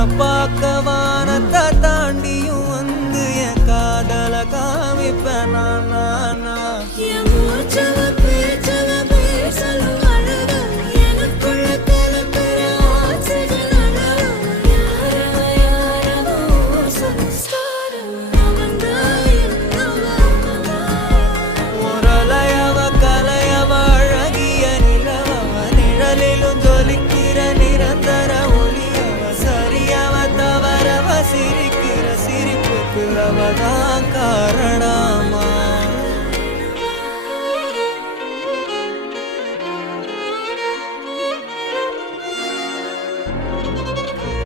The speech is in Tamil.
பார்க்க வானத்தை தாண்டியும் வந்து என் காதல காமிப்பேன் நான் சிரிக்கிற சிரிப்புக்கு அவதான் காரணம்.